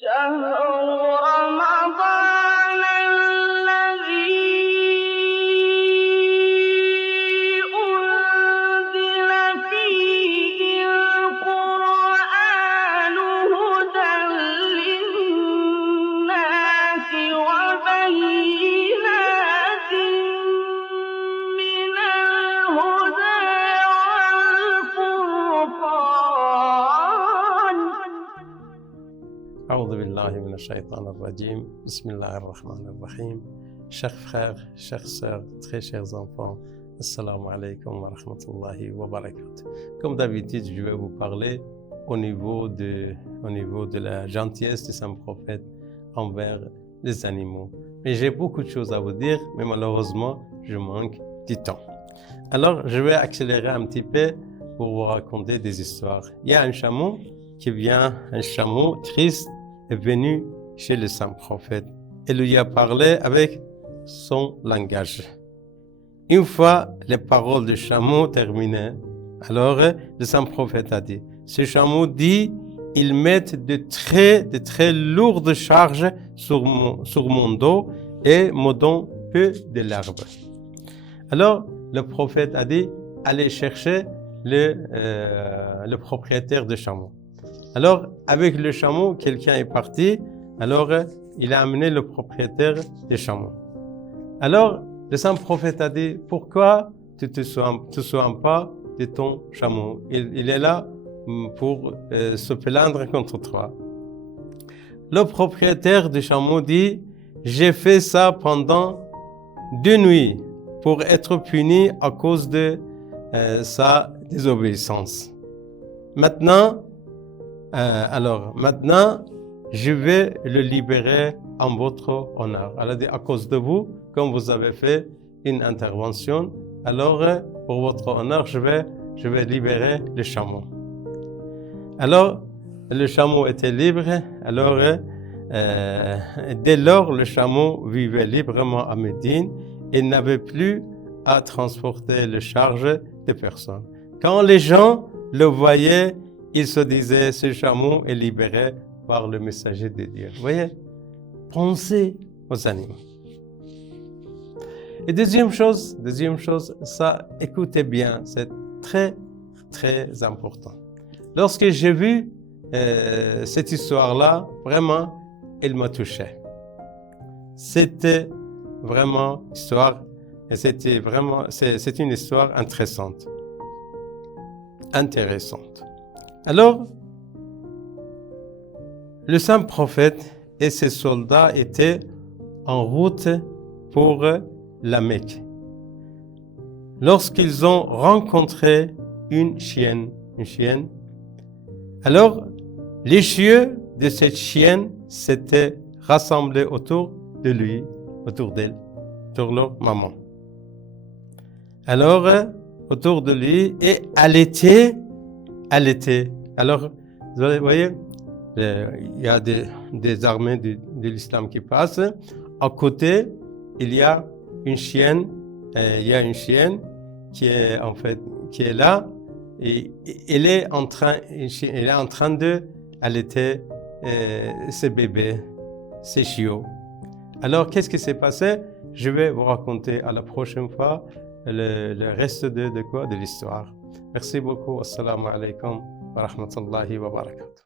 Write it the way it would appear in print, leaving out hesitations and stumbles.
شهر رمضان الذي أنزل فيه القرآن هدى للناس وبينات من الهدى والفرقان. أعوذ بالله من الشيطان الرجيم. بسم الله الرحمن الرحيم. Chers frères, chères sœurs, très chers enfants, Assalamu alaikum wa rahmatullahi wa barakatuh. Comme d'habitude, je vais vous parler au niveau de la gentillesse du saint prophète envers les animaux. Mais j'ai beaucoup de choses à vous dire, mais malheureusement, je manque du temps. Alors, je vais accélérer un petit peu pour vous raconter des histoires. Il y a un chameau un chameau triste est venu chez le saint prophète et lui a parlé avec son langage. Une fois les paroles du chameau terminées, alors le saint prophète a dit, ce chameau dit, ils mettent de très lourdes charges sur mon dos et me donnent peu de l'herbe. Alors le prophète a dit, allez chercher le propriétaire du chameau. Alors, avec le chameau, quelqu'un est parti, alors il a amené le propriétaire du chameau. Alors, le saint prophète a dit, pourquoi tu ne te soignes pas de ton chameau? Il est là pour se plaindre contre toi. Le propriétaire du chameau dit, j'ai fait ça pendant 2 nuits pour être puni à cause de sa désobéissance. Maintenant, je vais le libérer en votre honneur. Elle a dit, à cause de vous, comme vous avez fait une intervention, alors pour votre honneur, je vais libérer le chameau. Alors, le chameau était libre. Alors, dès lors, le chameau vivait librement à Médine et n'avait plus à transporter les charges des personnes. Quand les gens le voyaient, ils se disaient, ce chameau est libéré par le messager de Dieu. Vous voyez, pensez aux animaux. Et deuxième chose, ça, écoutez bien, c'est très important. Lorsque j'ai vu cette histoire-là, vraiment, elle m'a touché. C'était vraiment c'est une histoire intéressante. Alors, le saint prophète et ses soldats étaient en route pour la Mecque. Lorsqu'ils ont rencontré une chienne, alors les chiots de cette chienne s'étaient rassemblés autour d'elle, autour leur maman. Alors, autour de lui, et allaiter. Alors, vous voyez, il y a des armées de l'islam qui passent. À côté, il y a une chienne. Qui est là, et elle est en train de allaiter ses bébés, ses chiots. Alors, qu'est-ce qui s'est passé? Je vais vous raconter à la prochaine fois le reste de l'histoire. Merci beaucoup. Assalamu alaikum wa rahmatullahi wa barakatuh.